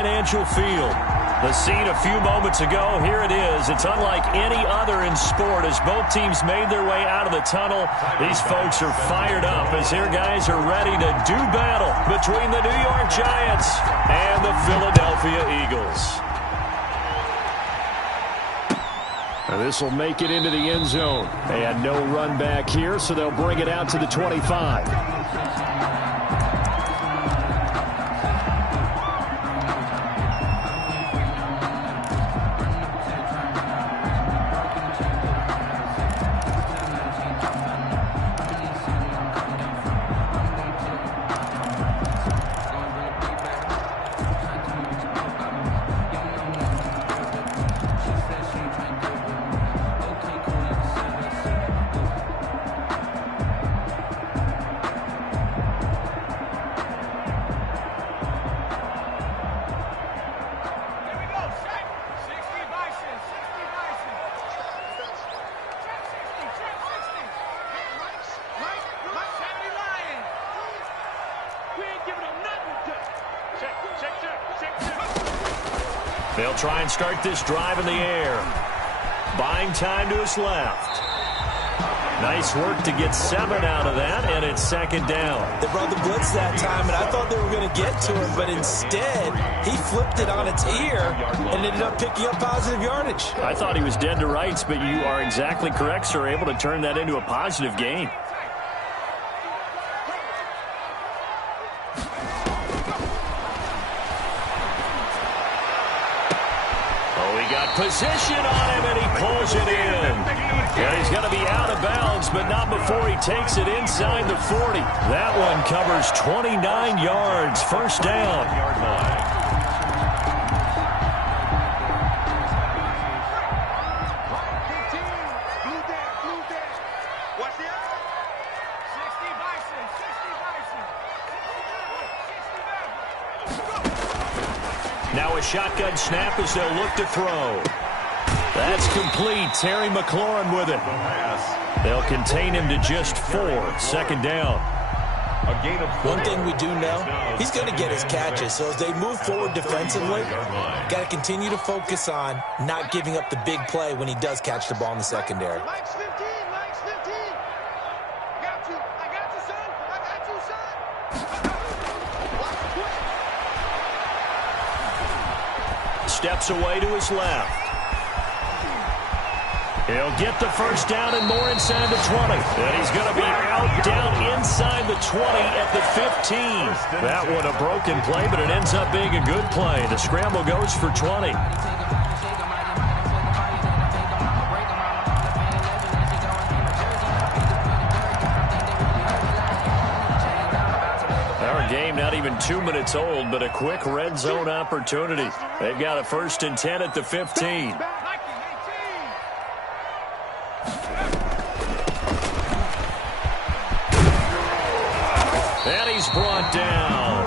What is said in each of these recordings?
Financial Field. The scene a few moments ago, here it is. It's unlike any other in sport as both teams made their way out of the tunnel. These folks are fired up as their guys are ready to do battle between the New York Giants and the Philadelphia Eagles. This will make it into the end zone. They had no run back here, so they'll bring it out to the 25. They'll try and start this drive in the air. Buying time to his left. Nice work to get 7 out of that, and it's second down. They brought the blitz that time, and I thought they were going to get to him, but instead, he flipped it on its ear and ended up picking up positive yardage. I thought he was dead to rights, but you are exactly correct, sir, able to turn that into a positive gain. Position on him, and he pulls it in. Yeah, he's going to be out of bounds, but not before he takes it inside the 40. That one covers 29 yards. First down. Now a shotgun snap as they'll look to throw. That's complete. Terry McLaurin with it. They'll contain him to just 4. Second down. One thing we do know, he's going to get his catches. So as they move forward defensively, got to continue to focus on not giving up the big play when he does catch the ball in the secondary. Steps away to his left. He'll get the first down and more inside the 20. And he's going to be out down inside the 20 at the 15. That one a broken play, but it ends up being a good play. The scramble goes for 20. Game not even 2 minutes old, but a quick red zone opportunity. They've got a 1st and 10 at the 15. And he's brought down.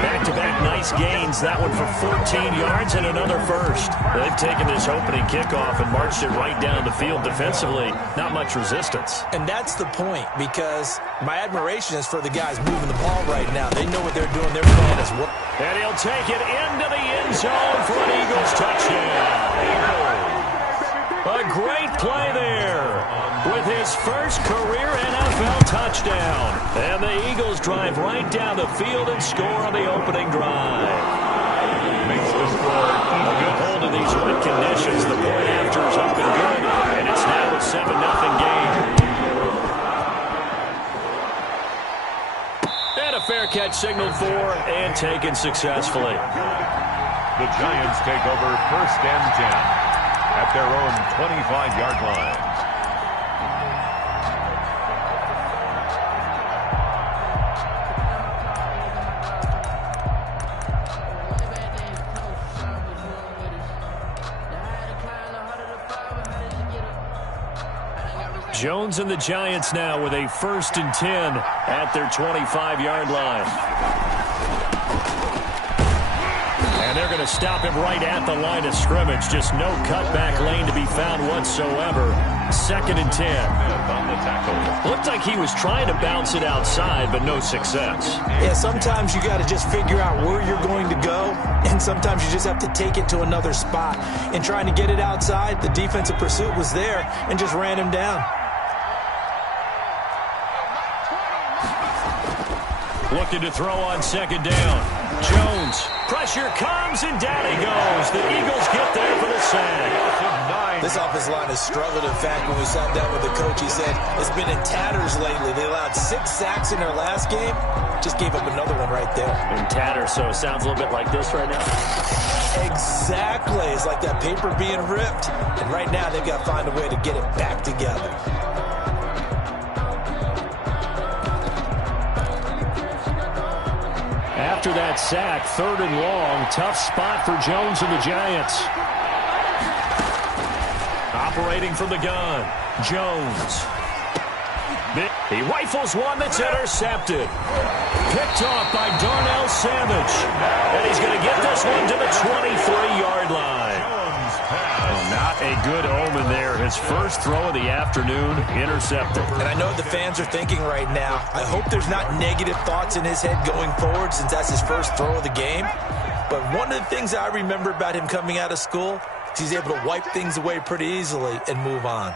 Back-to-back nice gains. That one for 14 yards and another first. They've taken this opening kickoff and marched it right down the field defensively. Not much resistance. And that's the point, because my admiration is for the guys moving the ball right now. They know what they're doing. Their plan is what. And he'll take it into the end zone for an Eagles touchdown. A great play there with his first career NFL touchdown. And the Eagles drive right down the field and score on the opening drive. Makes the score a good hold in these wet conditions. The point after is up and good, and it's now a 7-0 game. And a fair catch signaled for and taken successfully. The Giants take over 1st and 10 at their own 25-yard line. Jones and the Giants now with a 1st and 10 at their 25-yard line. And they're going to stop him right at the line of scrimmage. Just no cutback lane to be found whatsoever. 2nd and 10. On the tackle. Looked like he was trying to bounce it outside, but no success. Yeah, sometimes you got to just figure out where you're going to go, and sometimes you just have to take it to another spot. In trying to get it outside, the defensive pursuit was there and just ran him down. Looking to throw on 2nd down. Jones. Pressure comes, and down he goes. The Eagles get there for the sack. This offensive line has struggled. In fact, when we sat down with the coach, he said it's been in tatters lately. They allowed 6 sacks in their last game. Just gave up another one right there. In tatters, so it sounds a little bit like this right now. Exactly. It's like that paper being ripped. And right now, they've got to find a way to get it back together. After that sack, 3rd and long. Tough spot for Jones and the Giants. Operating from the gun. Jones. He rifles one that's intercepted. Picked off by Darnell Savage. And he's going to get this one to the 23-yard line. Not a good omen there. His first throw of the afternoon, intercepted. And I know the fans are thinking right now, I hope there's not negative thoughts in his head going forward since that's his first throw of the game. But one of the things I remember about him coming out of school is he's able to wipe things away pretty easily and move on.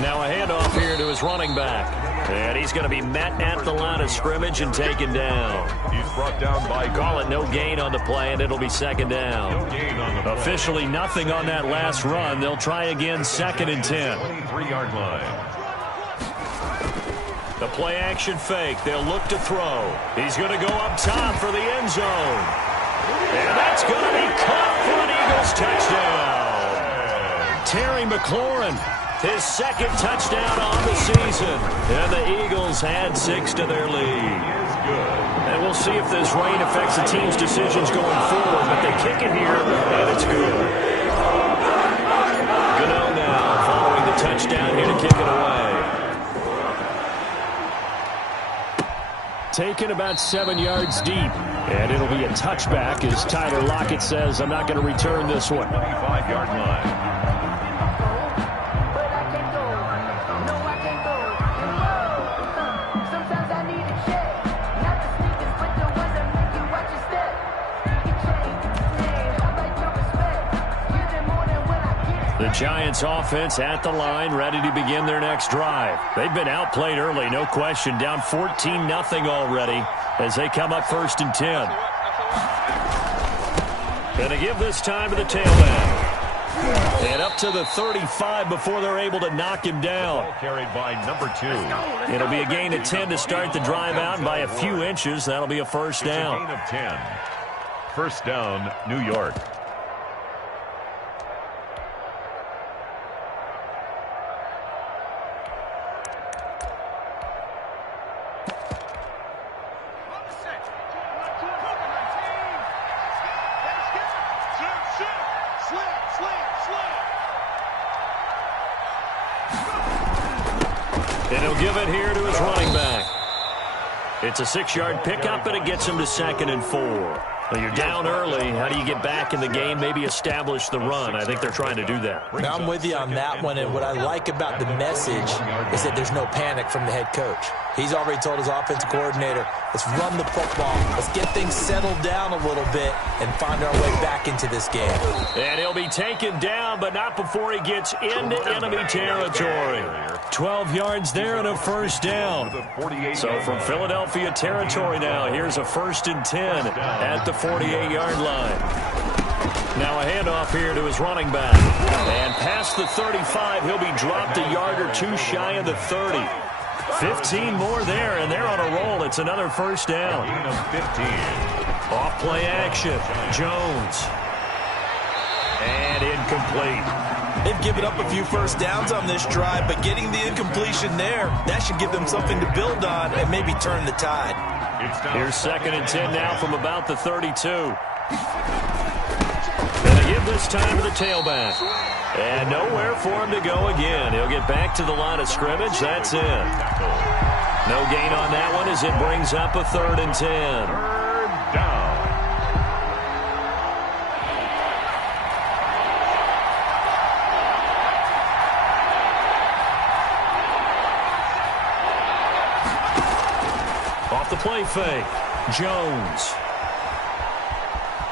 Now a handoff here to his running back. And he's going to be met at the line of scrimmage and taken down. He's brought down by Call it no gain on the play, and it'll be 2nd down. No gain on the play. Officially nothing on that last run. They'll try again 2nd and 10. 23-yard line. The play action fake. They'll look to throw. He's going to go up top for the end zone. And that's going to be caught for an Eagles touchdown. Terry McLaurin. His 2nd touchdown on the season. And the Eagles add 6 to their lead. And we'll see if this rain affects the team's decisions going forward. But they kick it here, and it's good. Gano now following the touchdown here to kick it away. Taken about 7 yards deep. And it'll be a touchback as Tyler Lockett says, I'm not going to return this one. 25-yard line. The Giants offense at the line, ready to begin their next drive. They've been outplayed early, no question. Down 14-0 already as they come up 1st and 10. Going to give this time to the tailback. And up to the 35 before they're able to knock him down. Carried by number 2. It'll be a gain of 10 to start the drive out, and by a few inches, that'll be a first down. Gain of 10. First down, New York. And he'll give it here to his running back. It's a 6-yard pickup, and it gets him to 2nd and 4. Well, you're down early. How do you get back in the game, maybe establish the run? I think they're trying to do that. Now, I'm with you on that one, and what I like about the message is that there's no panic from the head coach. He's already told his offensive coordinator, let's run the football, let's get things settled down a little bit and find our way back into this game. And he'll be taken down, but not before he gets into enemy territory. 12 yards there and a first down. So from Philadelphia territory now, here's a 1st and 10 at the 48-yard line. Now a handoff here to his running back. And past the 35, he'll be dropped a yard or two shy of the 30. 15 more there, and they're on a roll. It's another first down. 15. Off play action. Jones. And incomplete. They've given up a few first downs on this drive, but getting the incompletion there, that should give them something to build on and maybe turn the tide. Here's 2nd and 10 now from about the 32. Gonna give this time to the tailback. And nowhere for him to go again. He'll get back to the line of scrimmage. That's it. No gain on that one as it brings up a 3rd and 10. Third down. Off the play fake. Jones.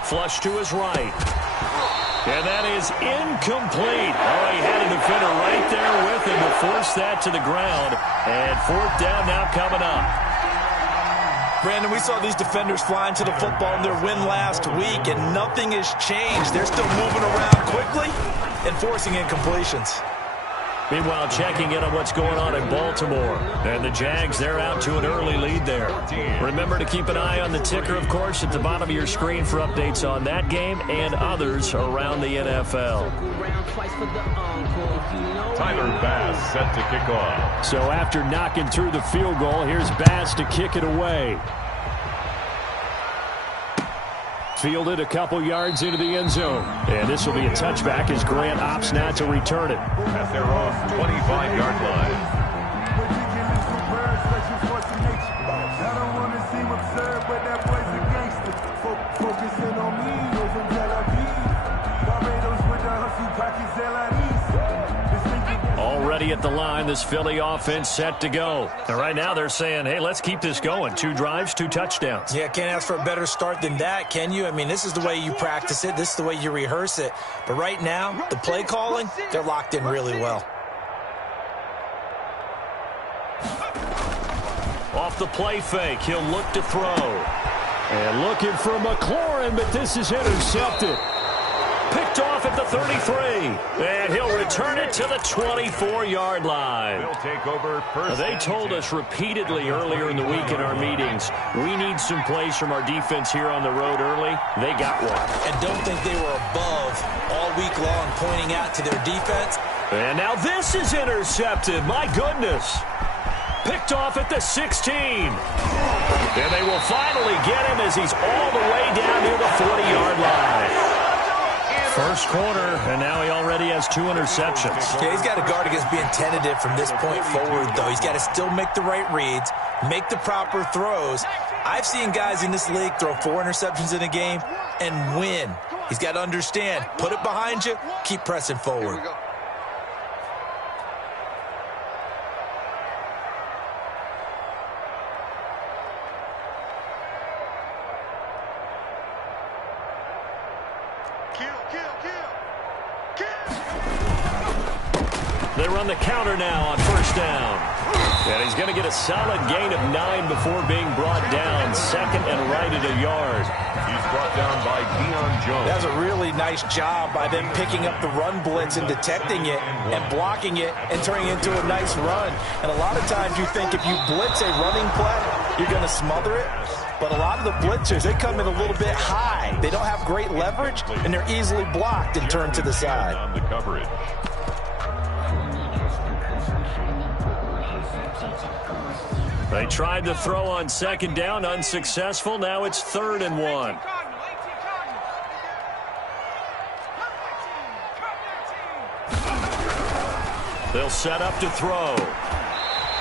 Flush to his right. And that is incomplete. Oh, he had a defender right there with him to force that to the ground. And 4th down now coming up. Brandon, we saw these defenders flying to the football in their win last week, and nothing has changed. They're still moving around quickly and forcing incompletions. Meanwhile, checking in on what's going on in Baltimore. And the Jags, they're out to an early lead there. Remember to keep an eye on the ticker, of course, at the bottom of your screen for updates on that game and others around the NFL. Tyler Bass set to kick off. So after knocking through the field goal, here's Bass to kick it away. Fielded a couple yards into the end zone. And this will be a touchback as Grant opts not to return it. At their own 25-yard line. Already at the line, this Philly offense set to go. And right now they're saying, hey, let's keep this going. 2 drives, 2 touchdowns. Yeah, can't ask for a better start than that, can you? I mean, this is the way you practice it. This is the way you rehearse it. But right now, the play calling, they're locked in really well. Off the play fake, he'll look to throw. And looking for McLaurin, but this is intercepted. Picked off at the 33. And he'll return it to the 24-yard line. They'll take over first. They told us repeatedly earlier in the week in our meetings, we need some plays from our defense here on the road early. They got one. And don't think they were above all week long pointing out to their defense. And now this is intercepted. My goodness. Picked off at the 16. And they will finally get him as he's all the way down near the 40-yard line. First quarter, and now he already has 2 interceptions. Yeah, he's got to guard against being tentative from this point forward, though. He's got to still make the right reads, make the proper throws. I've seen guys in this league throw 4 interceptions in a game and win. He's got to understand, put it behind you, keep pressing forward. They run the counter now on first down. And he's going to get a solid gain of 9 before being brought down. 2nd and right at a yard. He's brought down by Deion Jones. That was a really nice job by them picking up the run blitz and detecting it and blocking it and turning it into a nice run. And a lot of times you think if you blitz a running play, you're going to smother it. But a lot of the blitzers, they come in a little bit high. They don't have great leverage, and they're easily blocked and turned to the side. On the coverage. They tried to throw on 2nd down, unsuccessful. Now it's 3rd and 1. They'll set up to throw.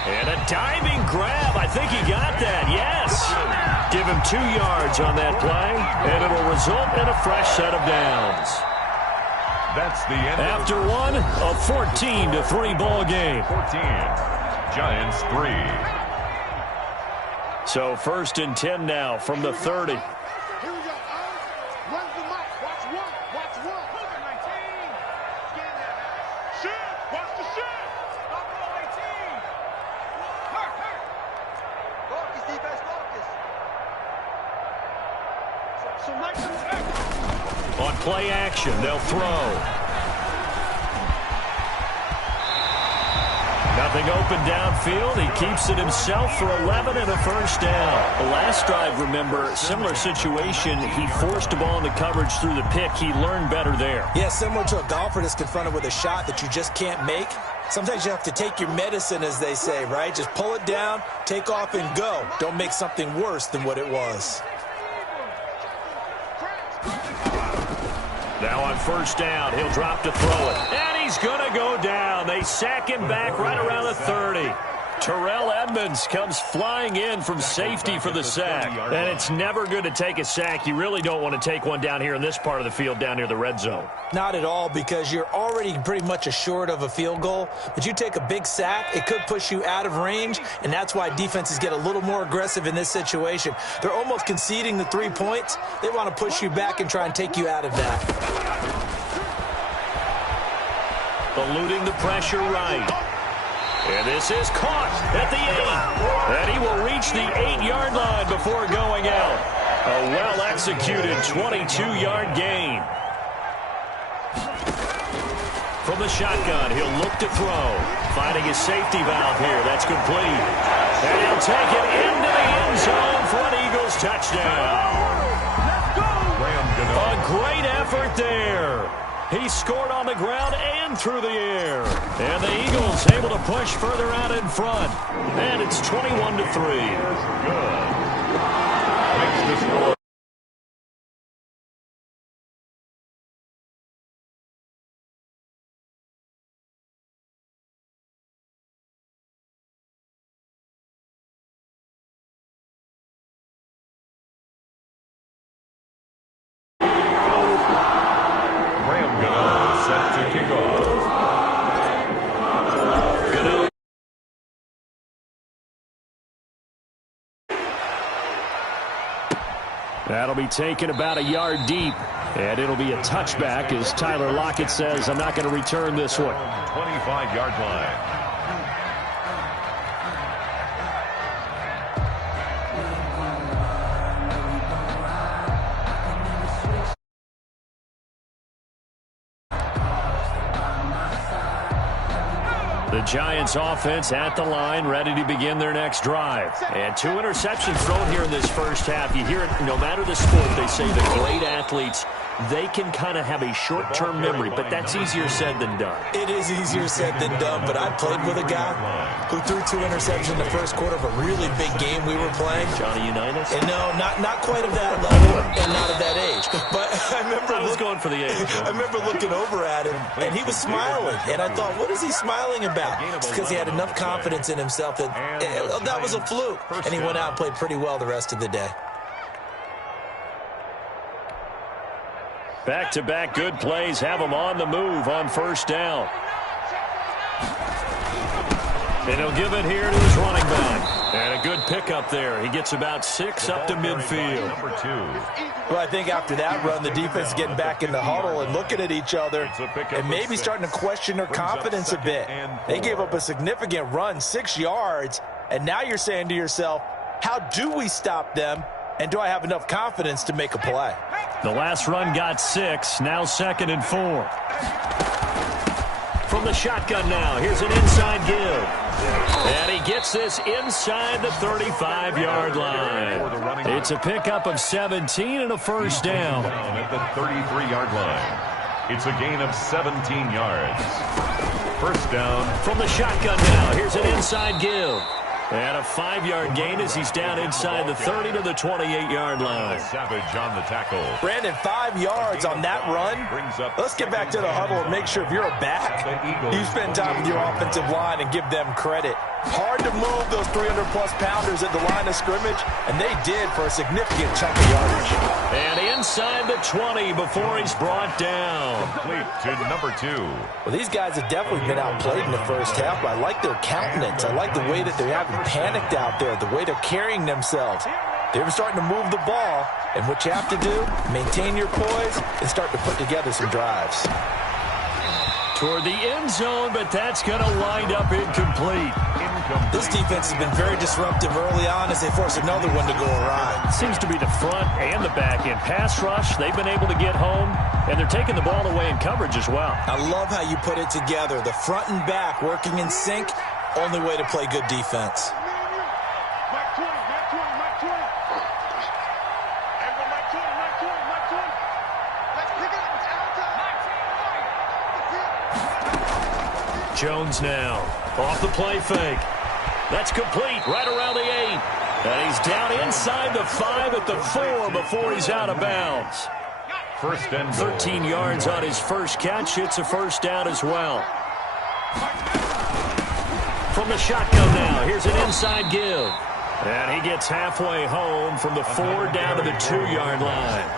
And a diving grab. I think he got that. Yes. Give him 2 yards on that play, and it'll result in a fresh set of downs. That's the end. After one, a 14-3 ball game. 14. Giants 3. So 1st and 10 now from the 30. Here we go. Run the mic. Watch one. Watch one. 19. Scan that. Shoot. Watch the shoot. Stop ball 18. Hurt. Focus, defense, focus. So nice attack. On play action, they'll throw. Nothing open downfield. He keeps it himself for 11 and a first down. The last drive, remember, similar situation. He forced the ball into coverage through the pick. He learned better there. Yeah, similar to a golfer that's confronted with a shot that you just can't make. Sometimes you have to take your medicine, as they say, right? Just pull it down, take off, and go. Don't make something worse than what it was. Now on first down, he'll drop to throw it. And he's going to go down. They sack him back right around the 30. Terrell Edmonds comes flying in from safety for the sack. And it's never good to take a sack. You really don't want to take one down here in this part of the field down near the red zone. Not at all, because you're already pretty much assured of a field goal. But you take a big sack, it could push you out of range, and that's why defenses get a little more aggressive in this situation. They're almost conceding the 3 points. They want to push you back and try and take you out of that. Eluding the pressure right. And this is caught at the 8. And he will reach the 8-yard line before going out. A well-executed 22-yard gain. From the shotgun, he'll look to throw. Finding his safety valve here. That's complete. And he'll take it into the end zone for an Eagles touchdown. A great effort there. He scored on the ground and through the air. And the Eagles able to push further out in front. And it's 21-3. Good. Makes the score. That'll be taken about a yard deep. And it'll be a touchback as Tyler Lockett says, I'm not going to return this one. 25-yard line. The Giants offense at the line, ready to begin their next drive. And 2 interceptions thrown here in this first half. You hear it, no matter the sport, they say the great athletes, they can kind of have a short-term memory, but that's easier said than done. It is easier said than done, but I played with a guy who threw 2 interceptions in the first quarter of a really big game we were playing. Johnny Unitas? And no, not quite of that level and not of that age. But I remember I was going for the age. I remember looking over at him, and he was smiling. And I thought, what is he smiling about? It's because he had enough confidence in himself that that was a fluke. And he went out and played pretty well the rest of the day. Back-to-back good plays have him on the move on first down. And he'll give it here to his running back. And a good pickup there. He gets about 6 up to midfield. Number 2. Well, I think after that run, the defense is getting back in the huddle and looking at each other and maybe starting to question their confidence a bit. They gave up a significant run, 6 yards, and now you're saying to yourself, how do we stop them, and do I have enough confidence to make a play? The last run got 6, now 2nd and 4. From the shotgun now, here's an inside give. And he gets this inside the 35-yard line. It's a pickup of 17 and a first down. At the 33-yard line. It's a gain of 17 yards. First down. From the shotgun now, here's an inside give. And a 5-yard gain as he's down inside the 30 to the 28-yard line. Savage on the tackle. Brandon, 5 yards on that run. Let's get back to the huddle and make sure if you're a back, you spend time with your offensive line and give them credit. Hard to move those 300-plus pounders at the line of scrimmage, and they did for a significant chunk of yardage. And inside the 20 before he's brought down. Complete to number 2. Well, these guys have definitely been outplayed in the first half, but I like their countenance. I like the way that they haven't panicked out there, the way they're carrying themselves. They're starting to move the ball, and what you have to do, maintain your poise and start to put together some drives. Toward the end zone, but that's going to wind up incomplete. This defense has been very disruptive early on as they force another one to go awry. Seems to be the front and the back end. Pass rush, they've been able to get home, and they're taking the ball away in coverage as well. I love how you put it together. The front and back working in sync, only way to play good defense. Jones now, off the play fake. That's complete, right around the 8. And he's down inside the 5 at the 4 before he's out of bounds. first and goal. 13 yards on his first catch. It's a first down as well. From the shotgun now, here's an inside give. And he gets halfway home from the 4 down to the 2-yard line.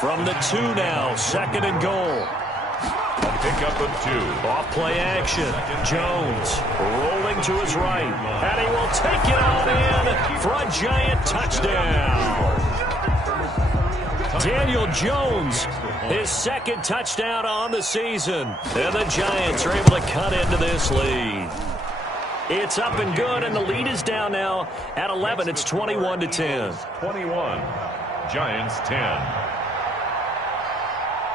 From the 2 now, second and goal. A pickup of 2. Off play action. Jones rolling to his right. And he will take it on in for a giant touchdown. Daniel Jones, his second touchdown on the season. And the Giants are able to cut into this lead. It's up and good, and the lead is down now at 11. It's 21-10. 21. Giants 10.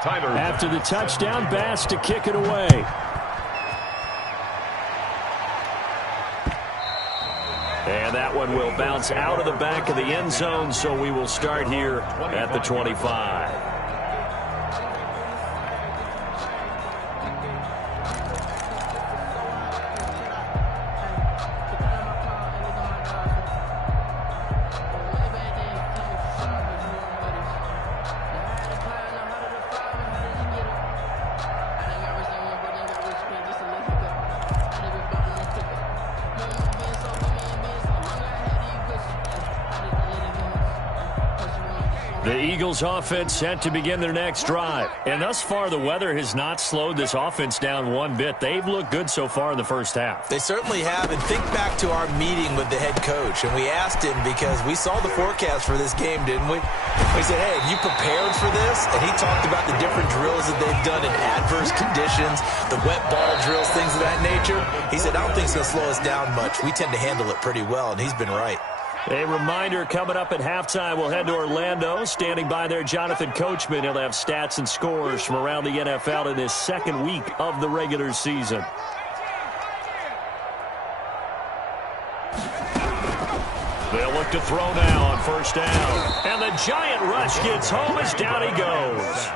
Tyler. After the touchdown, Bass to kick it away. And that one will bounce out of the back of the end zone, so we will start here at the 25. The Eagles offense set to begin their next drive. And thus far, the weather has not slowed this offense down one bit. They've looked good so far in the first half. They certainly have. And think back to our meeting with the head coach. And we asked him because we saw the forecast for this game, didn't we? We said, hey, have you prepared for this? And he talked about the different drills that they've done in adverse conditions, the wet ball drills, things of that nature. He said, I don't think it's going to slow us down much. We tend to handle it pretty well, and he's been right. A reminder coming up at halftime, we'll head to Orlando. Standing by there, Jonathan Coachman. He'll have stats and scores from around the NFL in this second week of the regular season. They'll look to throw now on first down. And the giant rush gets home as down he goes.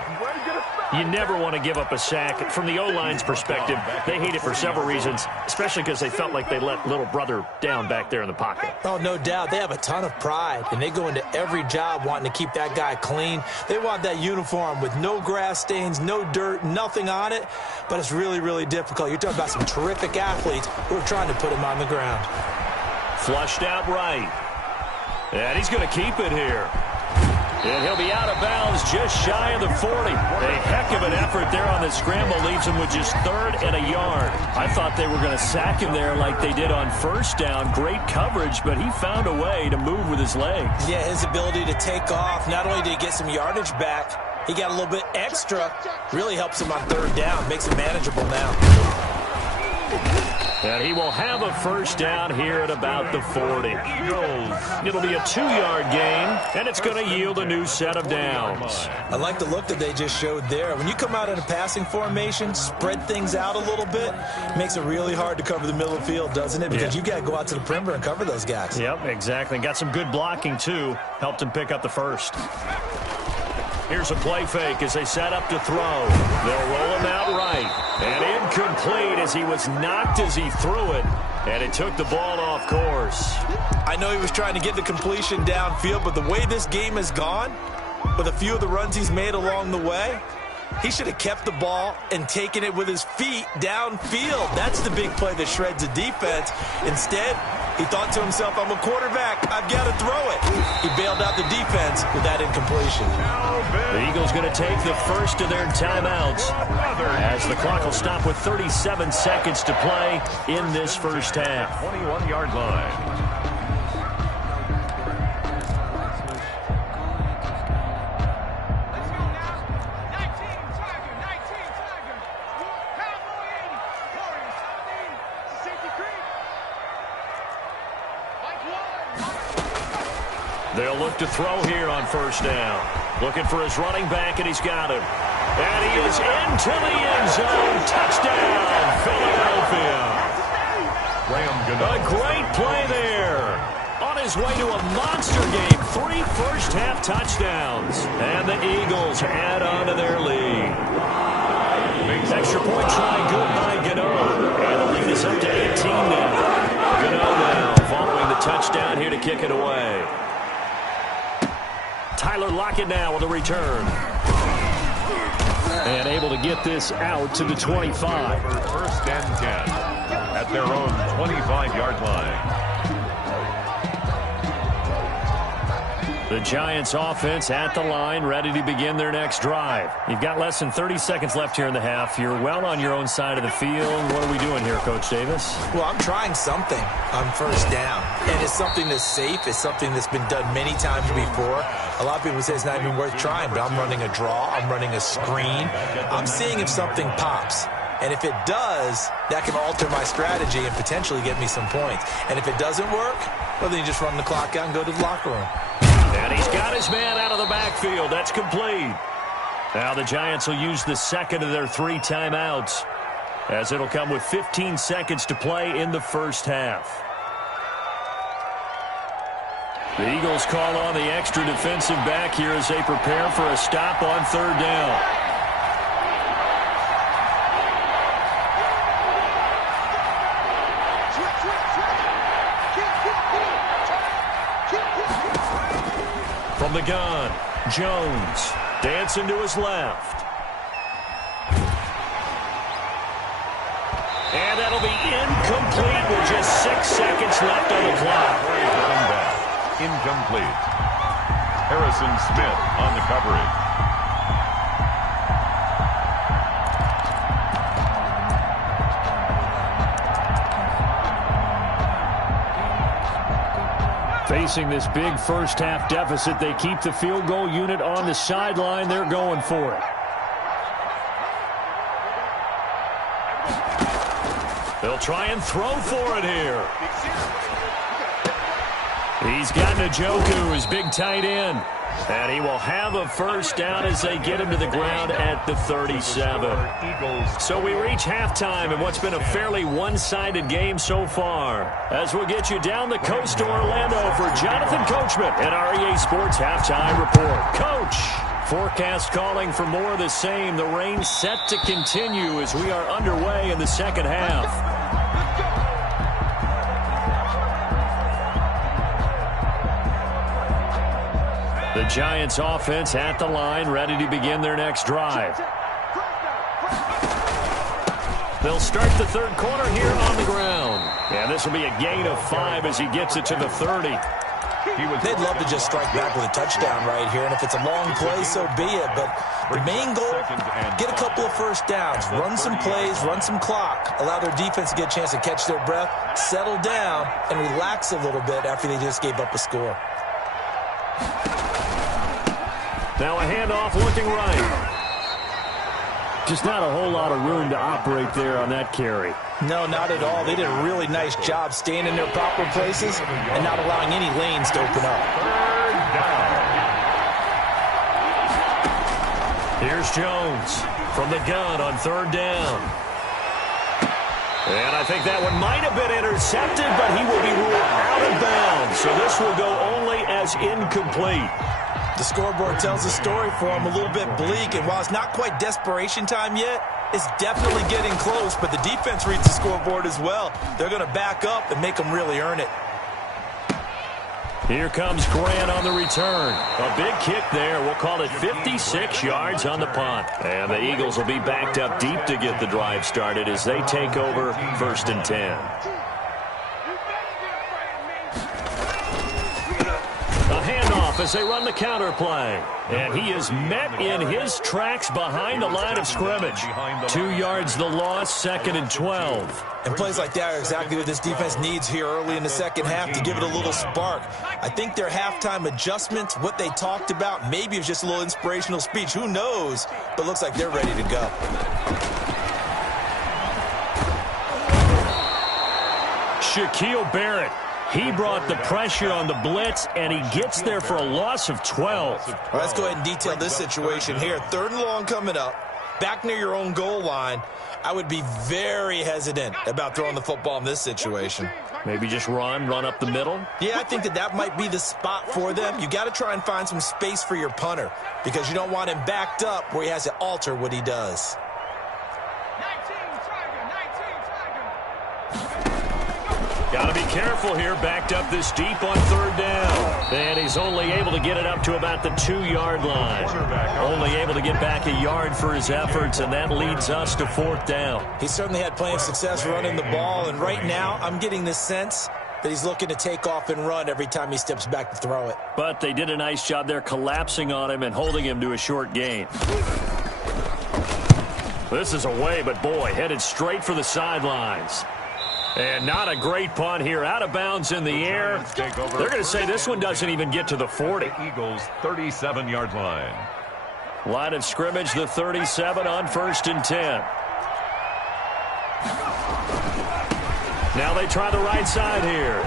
You never want to give up a sack. From the O-line's perspective, they hate it for several reasons, especially because they felt like they let little brother down back there in the pocket. Oh, no doubt. They have a ton of pride, and they go into every job wanting to keep that guy clean. They want that uniform with no grass stains, no dirt, nothing on it, but it's really, really difficult. You're talking about some terrific athletes who are trying to put him on the ground. Flushed out right. And he's going to keep it here. And he'll be out of bounds just shy of the 40. A heck of an effort there on the scramble. Leaves him with just 3rd and a yard. I thought they were going to sack him there like they did on first down. Great coverage, but he found a way to move with his legs. Yeah, his ability to take off. Not only did he get some yardage back, he got a little bit extra. Really helps him on 3rd down. Makes it manageable now. And he will have a first down here at about the 40. It'll be a 2-yard gain, and it's going to yield a new set of downs. I like the look that they just showed there. When you come out in a passing formation, spread things out a little bit, makes it really hard to cover the middle of the field, doesn't it? Because you got to go out to the perimeter and cover those guys. Yep, exactly. Got some good blocking, too. Helped him pick up the first. Here's a play fake as they set up to throw. They'll roll him out right. And incomplete as he was knocked as he threw it. And it took the ball off course. I know he was trying to get the completion downfield, but the way this game has gone, with a few of the runs he's made along the way, he should have kept the ball and taken it with his feet downfield. That's the big play that shreds a defense. Instead, he thought to himself, I'm a quarterback. I've got to throw it. He bailed out the defense with that incompletion. The Eagles going to take the first of their timeouts as the clock will stop with 37 seconds to play in this first half. 21-yard line. They'll look to throw here on first down. Looking for his running back, and he's got him. And he is into the end zone. Touchdown, Philadelphia. A great play there. On his way to a monster game. 3 first-half touchdowns. And the Eagles add on to their lead. Extra point try good by Gano. And the lead is up to 18 now. Gano now following the touchdown here to kick it away. Tyler Lockett now with a return. And able to get this out to the 25. First and 10 at their own 25-yard line. The Giants offense at the line, ready to begin their next drive. You've got less than 30 seconds left here in the half. You're well on your own side of the field. What are we doing here, Coach Davis? Well, I'm trying something on first down. And it's something that's safe. It's something that's been done many times before. A lot of people say it's not even worth trying, but I'm running a draw. I'm running a screen. I'm seeing if something pops. And if it does, that can alter my strategy and potentially get me some points. And if it doesn't work, well, then you just run the clock out and go to the locker room. And he's got his man out of the backfield. That's complete. Now the Giants will use the second of their 3 timeouts, as it'll come with 15 seconds to play in the first half. The Eagles call on the extra defensive back here as they prepare for a stop on third down. From the gun, Jones dancing to his left. And that'll be incomplete with just 6 seconds left on the clock. Incomplete. Harrison Smith on the coverage. Facing this big first half deficit, they keep the field goal unit on the sideline. They're going for it. They'll try and throw for it here. He's got Njoku, his big tight end. And he will have a first down as they get him to the ground at the 37. So we reach halftime in what's been a fairly one-sided game so far. As we'll get you down the coast to Orlando for Jonathan Coachman at our EA Sports Halftime Report. Coach, forecast calling for more of the same. The rain set to continue as we are underway in the second half. The Giants offense at the line, ready to begin their next drive. They'll start the third quarter here on the ground. And this will be a gain of 5 as he gets it to the 30. They'd love to just strike back with a touchdown right here. And if it's a long play, so be it. But the main goal, get a couple of first downs, run some plays, run some clock, allow their defense to get a chance to catch their breath, settle down, and relax a little bit after they just gave up a score. Now a handoff looking right. Just not a whole lot of room to operate there on that carry. No, not at all. They did a really nice job staying in their proper places and not allowing any lanes to open up. Here's Jones from the gun on third down. And I think that one might have been intercepted, but he will be ruled out of bounds. So this will go only as incomplete. The scoreboard tells the story for him, a little bit bleak, and while it's not quite desperation time yet, it's definitely getting close, but the defense reads the scoreboard as well. They're going to back up and make them really earn it. Here comes Grant on the return. A big kick there. We'll call it 56 yards on the punt. And the Eagles will be backed up deep to get the drive started as they take over first and 10. As they run the counter play. And he is met in his tracks behind the line of scrimmage. 2 yards the loss, second and 12. And plays like that are exactly what this defense needs here early in the second half to give it a little spark. I think their halftime adjustments, what they talked about, maybe it was just a little inspirational speech. Who knows? But looks like they're ready to go. Shaquille Barrett. He brought the pressure on the blitz, and he gets there for a loss of 12. Well, let's go ahead and detail this situation here. Third and long coming up, back near your own goal line. I would be very hesitant about throwing the football in this situation. Maybe just run up the middle? Yeah, I think that might be the spot for them. You got to try and find some space for your punter because you don't want him backed up where he has to alter what he does. Got to be careful here, backed up this deep on third down. And he's only able to get it up to about the 2-yard line. Only able to get back a yard for his efforts, and that leads us to fourth down. He certainly had plenty of success running the ball, and right now I'm getting the sense that he's looking to take off and run every time he steps back to throw it. But they did a nice job there collapsing on him and holding him to a short gain. This is away, but boy, headed straight for the sidelines. And not a great punt here. Out of bounds in the air. They're going to say this one doesn't even get to the 40. Eagles 37-yard line. Line of scrimmage, the 37 on 1st and 10. Now they try the right side here.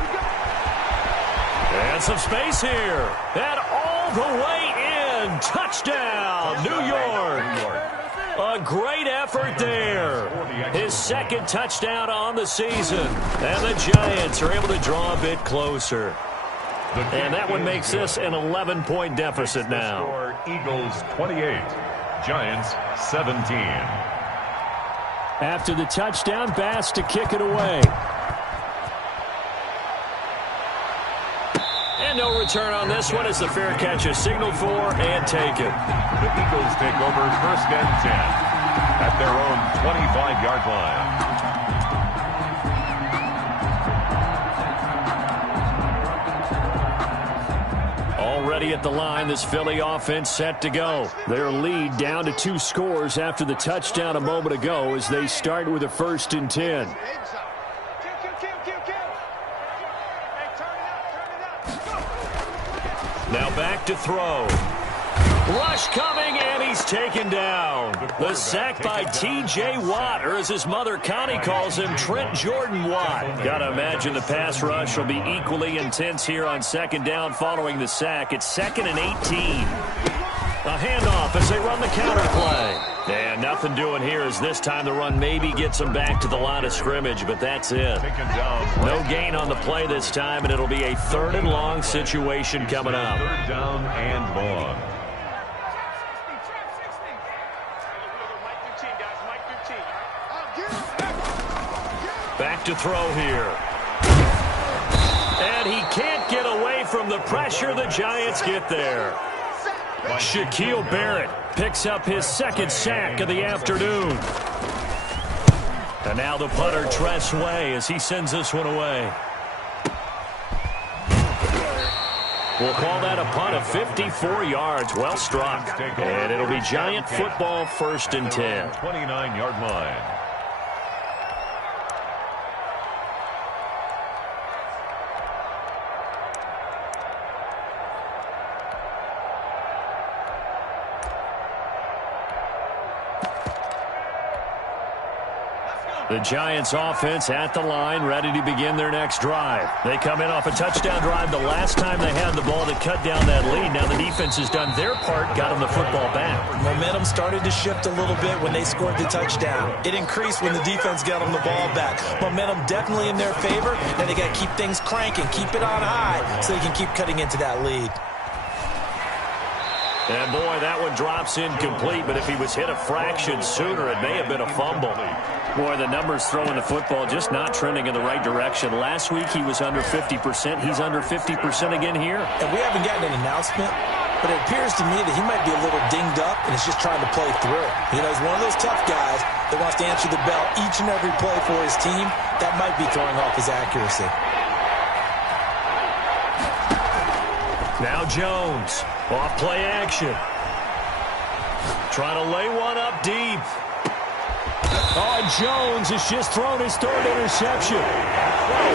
And some space here. And all the way in. Touchdown, New York. A great effort there. His second touchdown on the season. And the Giants are able to draw a bit closer. And that one makes this an 11-point deficit now. Eagles 28, Giants 17. After the touchdown, Bass to kick it away. And no return on this one as the fair catch is signaled for and taken. The Eagles take over 1st and 10 at their own 25-yard line. Already at the line, this Philly offense set to go. Their lead down to 2 scores after the touchdown a moment ago as they start with a 1st and 10. Now back to throw. Rush coming, and he's taken down. The sack by T.J. Watt, or as his mother Connie calls him, Trent Jordan Watt. Got to imagine the pass rush will be equally intense here on 2nd down following the sack. It's 2nd and 18. A handoff as they run the counter play. And nothing doing here as this time the run maybe gets them back to the line of scrimmage, but that's it. No gain on the play this time, and it'll be a 3rd and long situation coming up. 3rd down and long. Back to throw here. And he can't get away from the pressure. The Giants get there. Shaquille Barrett picks up his 2nd sack of the afternoon. And now the punter, Tress Way, as he sends this one away. We'll call that a punt of 54 yards. Well struck. And it'll be Giant football 1st and 10. 29-yard line. The Giants offense at the line, ready to begin their next drive. They come in off a touchdown drive the last time they had the ball to cut down that lead. Now the defense has done their part, got them the football back. Momentum started to shift a little bit when they scored the touchdown. It increased when the defense got them the ball back. Momentum definitely in their favor. Now they got to keep things cranking, keep it on high so they can keep cutting into that lead. And boy, that one drops incomplete, but if he was hit a fraction sooner, it may have been a fumble. Boy, the numbers throwing the football just not trending in the right direction. Last week he was under 50%. He's under 50% again here. And we haven't gotten an announcement, but it appears to me that he might be a little dinged up and is just trying to play through. You know, he's one of those tough guys that wants to answer the bell each and every play for his team. That might be throwing off his accuracy. Now Jones, off play action. Trying to lay one up deep. Oh, Jones has just thrown his 3rd interception.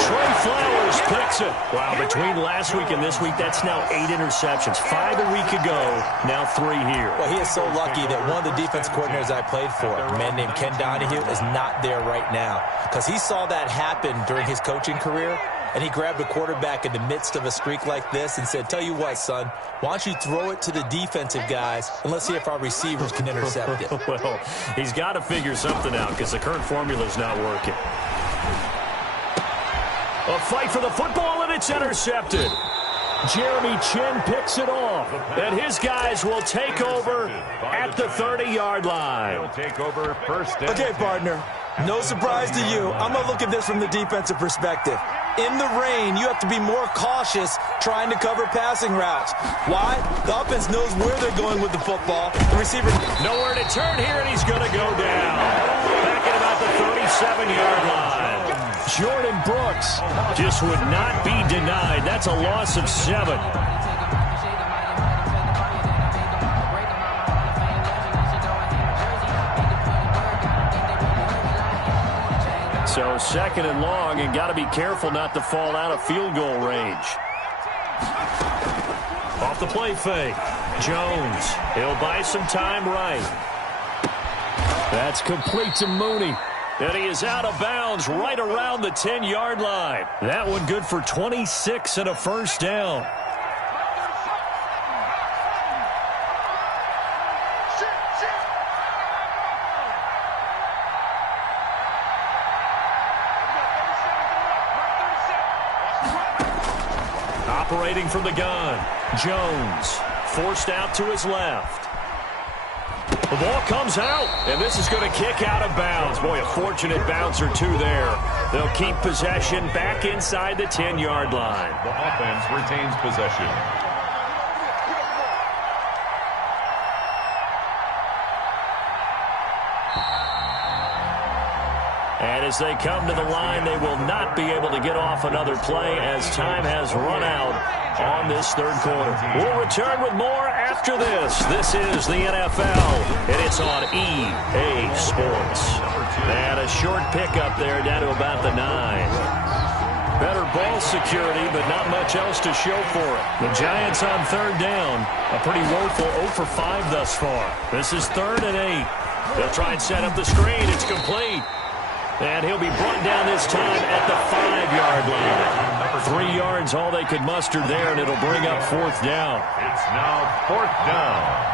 Trey Flowers picks it. Wow, between last week and this week, that's now 8 interceptions. 5 a week ago, now 3 here. Well, he is so lucky that one of the defense coordinators I played for, a man named Ken Donahue, is not there right now. Because he saw that happen during his coaching career, and he grabbed a quarterback in the midst of a streak like this and said, tell you what, son, why don't you throw it to the defensive guys, and let's see if our receivers can intercept it. Well, he's got to figure something out because the current formula is not working. A fight for the football, and it's intercepted. Jeremy Chin picks it off, and his guys will take over at the 30-yard line. He'll take over 1st and 10. Okay, partner, no surprise to you. I'm going to look at this from the defensive perspective. In the rain, you have to be more cautious trying to cover passing routes. Why? The offense knows where they're going with the football. The receiver... Nowhere to turn here, and he's going to go down. Back at about the 37-yard line. Jordan Brooks just would not be denied. That's a loss of 7. So 2nd and long, and got to be careful not to fall out of field goal range. Off the play fake. Jones. He'll buy some time right. That's complete to Mooney. And he is out of bounds right around the 10-yard line. That one good for 26 and a first down. Operating from the gun. Jones forced out to his left. The ball comes out, and this is going to kick out of bounds. Boy, a fortunate bounce or two there. They'll keep possession back inside the 10-yard line. The offense retains possession. And as they come to the line, they will not be able to get off another play as time has run out on this third quarter. We'll return with more after this. This is the NFL, and it's on EA Sports. And a short pickup there down to about the 9. Better ball security, but not much else to show for it. The Giants on 3rd down. A pretty woeful 0 for 5 thus far. This is 3rd and 8. They'll try and set up the screen. It's complete. And he'll be brought down this time at the 5-yard line. 3 yards, all they could muster there, and it'll bring up 4th down. It's now 4th down.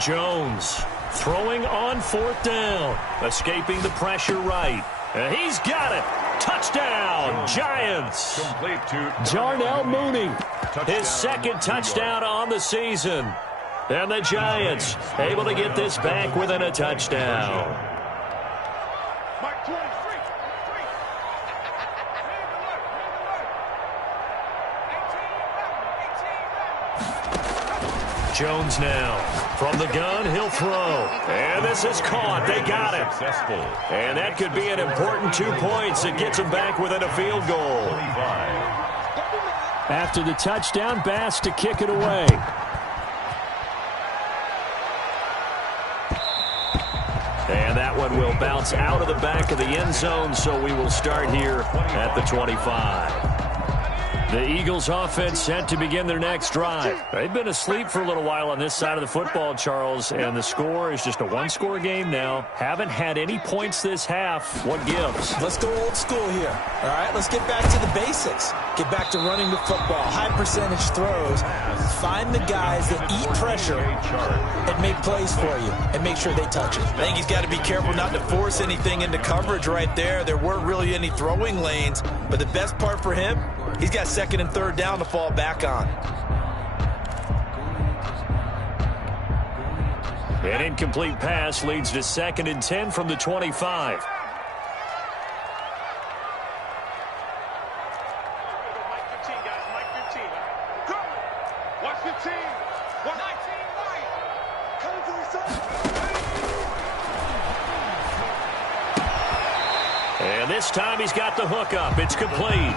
Jones throwing on 4th down. Escaping the pressure right. And he's got it. Touchdown, Giants. Complete to Darnell Mooney. His 2nd touchdown on the season. And the Giants able to get this back within a touchdown. Jones now. From the gun, he'll throw. And this is caught. They got it. Successful. And that could be an important 2 points. It gets them back within a field goal. 25. After the touchdown, Bass to kick it away. And that one will bounce out of the back of the end zone, so we will start here at the 25. The Eagles offense set to begin their next drive. They've been asleep for a little while on this side of the football, Charles, and the score is just a one-score game now. Haven't had any points this half. What gives? Let's go old school here. All right, let's get back to the basics. Get back to running the football, high percentage throws. Find the guys that eat pressure and make plays for you and make sure they touch it. I think he's got to be careful not to force anything into coverage right there. There weren't really any throwing lanes, but the best part for him, he's got 2nd and 3rd down to fall back on. An incomplete pass leads to 2nd and 10 from the 25. And this time he's got the hook up. It's complete.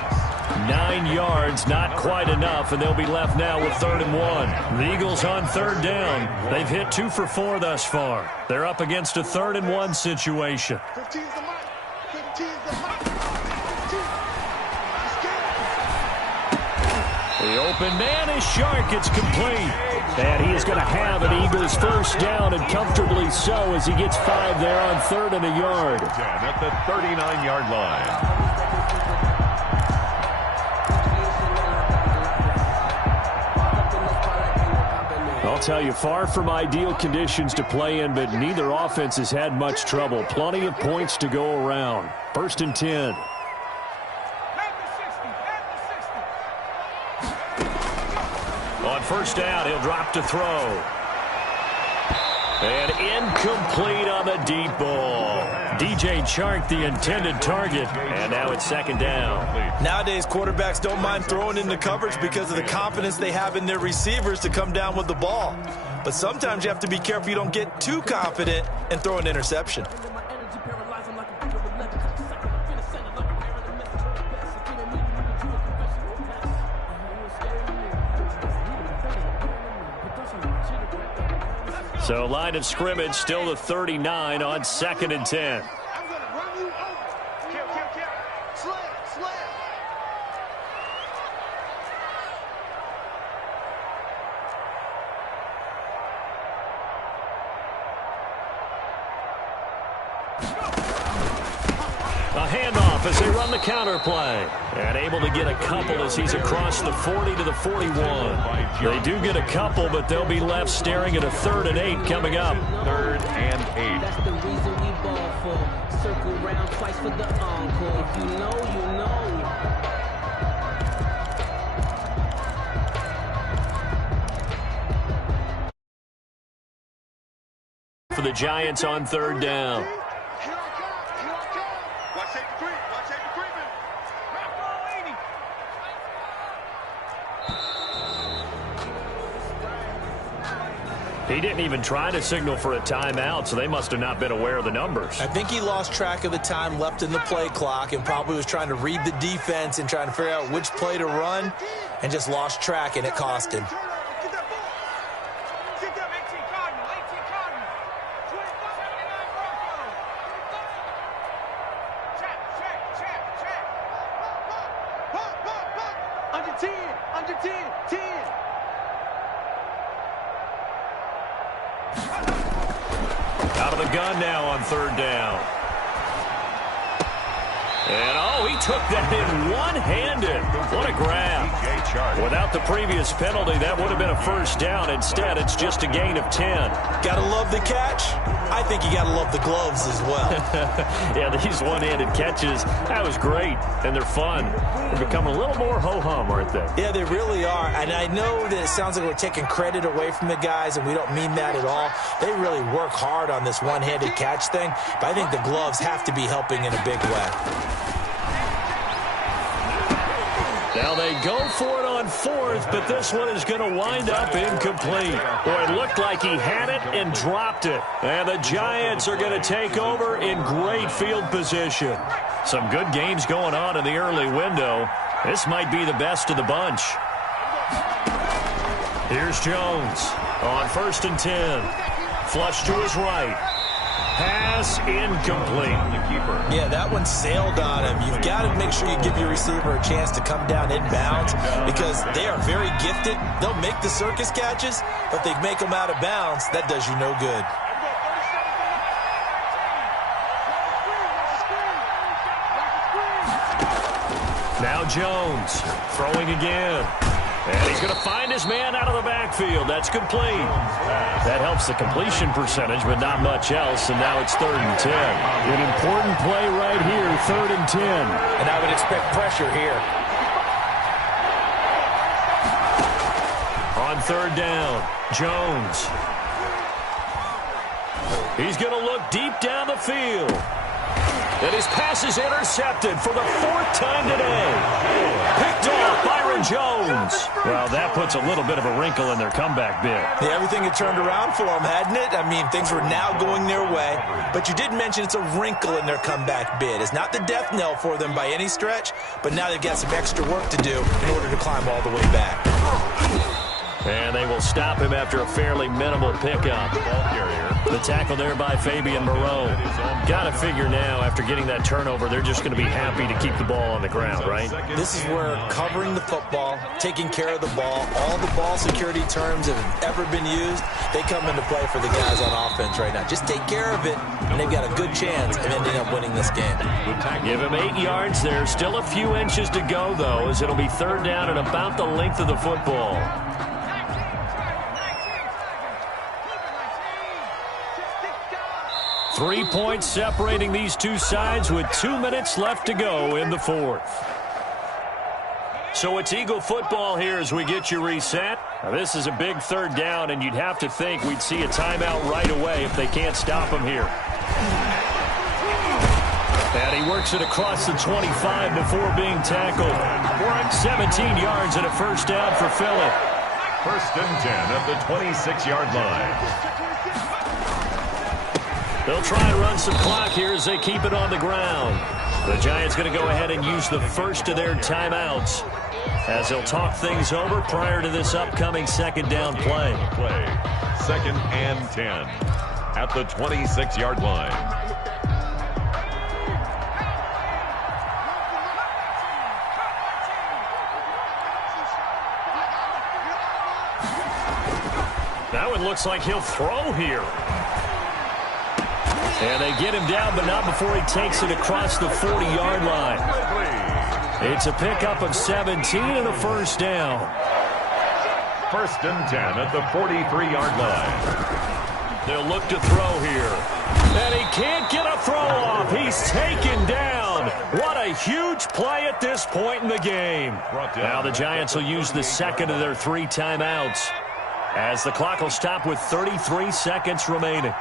9 yards, not quite enough, and they'll be left now with 3rd and 1. The Eagles on 3rd down. They've hit 2 for 4 thus far. They're up against a 3rd and 1 situation. 15's the mic. 15's the mic. 15. The open man is Shark. It's complete. And he is going to have an Eagles first down, and comfortably so, as he gets 5 there on 3rd and a yard. 10 at the 39-yard line. I'll tell you, far from ideal conditions to play in, but neither offense has had much trouble. Plenty of points to go around. 1st and 10. On 1st down, he'll drop to throw. And incomplete on the deep ball. DJ Chark, the intended target, and now it's second down. Nowadays, quarterbacks don't mind throwing into coverage because of the confidence they have in their receivers to come down with the ball. But sometimes you have to be careful you don't get too confident and throw an interception. So line of scrimmage still the 39 on 2nd and 10. I'm going to run you over. Kill. Slam. A handoff as they run the counter play. And able to get a couple as he's across the 40 to the 41. They do get a couple, but they'll be left staring at a 3rd and 8 coming up. 3rd and 8. That's the reason we ball for. Circle round twice for the encore. If you know, you know. For the Giants on 3rd down. Here I come. Watch safety creep. Rock ball 80. He didn't even try to signal for a timeout, so they must have not been aware of the numbers. I think he lost track of the time left in the play clock and probably was trying to read the defense and trying to figure out which play to run and just lost track, and it cost him. Get that ball. Get that 18 Cardinal. 18 Cardinal. 2479 Bronco. Check. Under 10. 10. Out of the gun now on 3rd down. And, he took that in one-handed. What a grab. Without the previous penalty, that would have been a 1st down. Instead, it's just a gain of 10. Gotta love the catch. I think you gotta love the gloves as well. Yeah, these one-handed catches, that was great, and they're fun. They're becoming a little more ho-hum, aren't they? Yeah, they really are. And I know that it sounds like we're taking credit away from the guys, and we don't mean that at all. They really work hard on this one-handed catch thing, but I think the gloves have to be helping in a big way. Now they go for it on 4th, but this one is going to wind up incomplete. Boy, it looked like he had it and dropped it. And the Giants are going to take over in great field position. Some good games going on in the early window. This might be the best of the bunch. Here's Jones on 1st and 10. Flush to his right. Pass incomplete. Yeah, that one sailed on him. You've got to make sure you give your receiver a chance to come down inbounds because they are very gifted. They'll make the circus catches, but they make them out of bounds. That does you no good. Now Jones throwing again. And he's going to find his man out of the backfield. That's complete. That helps the completion percentage, but not much else. And now it's 3rd and 10. An important play right here, 3rd and 10. And I would expect pressure here. On 3rd down, Jones. He's going to look deep down the field. And his pass is intercepted for the 4th time today. Picked off Byron Jones. Well, that puts a little bit of a wrinkle in their comeback bid. Yeah, everything had turned around for them, hadn't it? I mean, things were now going their way. But you did mention it's a wrinkle in their comeback bid. It's not the death knell for them by any stretch, but now they've got some extra work to do in order to climb all the way back. And they will stop him after a fairly minimal pickup. The tackle there by Fabian Moreau. Got to figure now, after getting that turnover, they're just going to be happy to keep the ball on the ground, right? This is where covering the football, taking care of the ball, all the ball security terms that have ever been used, they come into play for the guys on offense right now. Just take care of it, and they've got a good chance of ending up winning this game. Give him 8 yards there. Still a few inches to go, though, as it'll be 3rd down and about the length of the football. 3 points separating these two sides with 2 minutes left to go in the 4th. So it's Eagle football here as we get you reset. Now, this is a big third down, and you'd have to think we'd see a timeout right away if they can't stop him here. And he works it across the 25 before being tackled. 17 yards and a first down for Philly. First and 10 at the 26-yard line. They'll try and run some clock here as they keep it on the ground. The Giants going to go ahead and use the first of their timeouts as they'll talk things over prior to this upcoming second down play. Second and 10 at the 26-yard line. That one looks like he'll throw here. And they get him down, but not before he takes it across the 40-yard line. It's a pickup of 17 and a first down. First and 10 at the 43-yard line. They'll look to throw here. And he can't get a throw off. He's taken down. What a huge play at this point in the game. Now the Giants will use the second of their 3 timeouts as the clock will stop with 33 seconds remaining.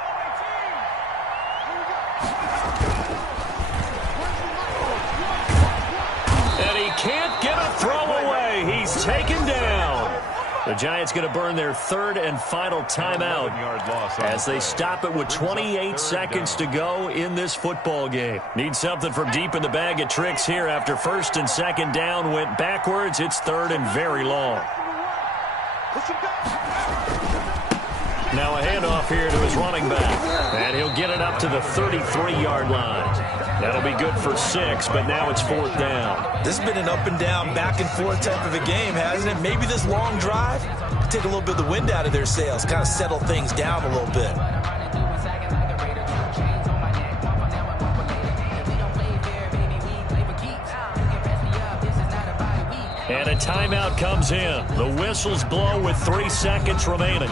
And he can't get a throw away. He's taken down. The Giants going to burn their third and final timeout as they stop it with 28 seconds to go in this football game. Need something from deep in the bag of tricks here after first and second down went backwards. It's third and very long. Now a handoff here to his running back. And he'll get it up to the 33-yard line. That'll be good for 6, but now it's fourth down. This has been an up and down, back and forth type of a game, hasn't it? Maybe this long drive take a little bit of the wind out of their sails, kind of settle things down a little bit. And a timeout comes in. The whistles blow with 3 seconds remaining.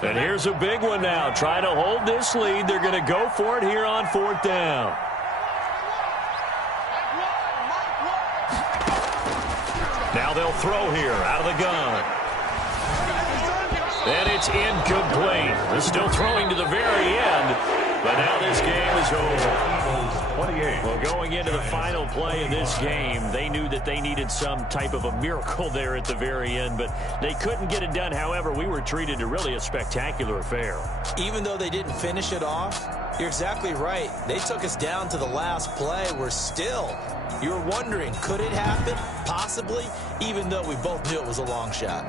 And here's a big one now. Trying to hold this lead. They're going to go for it here on fourth down. Now they'll throw here out of the gun. And it's incomplete. They're still throwing to the very end. But now this game is over. 28. Well, going into the final play of this game, they knew that they needed some type of a miracle there at the very end, but they couldn't get it done. However, we were treated to really a spectacular affair. Even though they didn't finish it off, you're exactly right. They took us down to the last play. We're still, you were wondering, could it happen? Possibly, even though we both knew it was a long shot.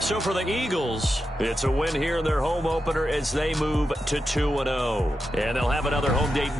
So for the Eagles, it's a win here in their home opener as they move to 2-0. And they'll have another home date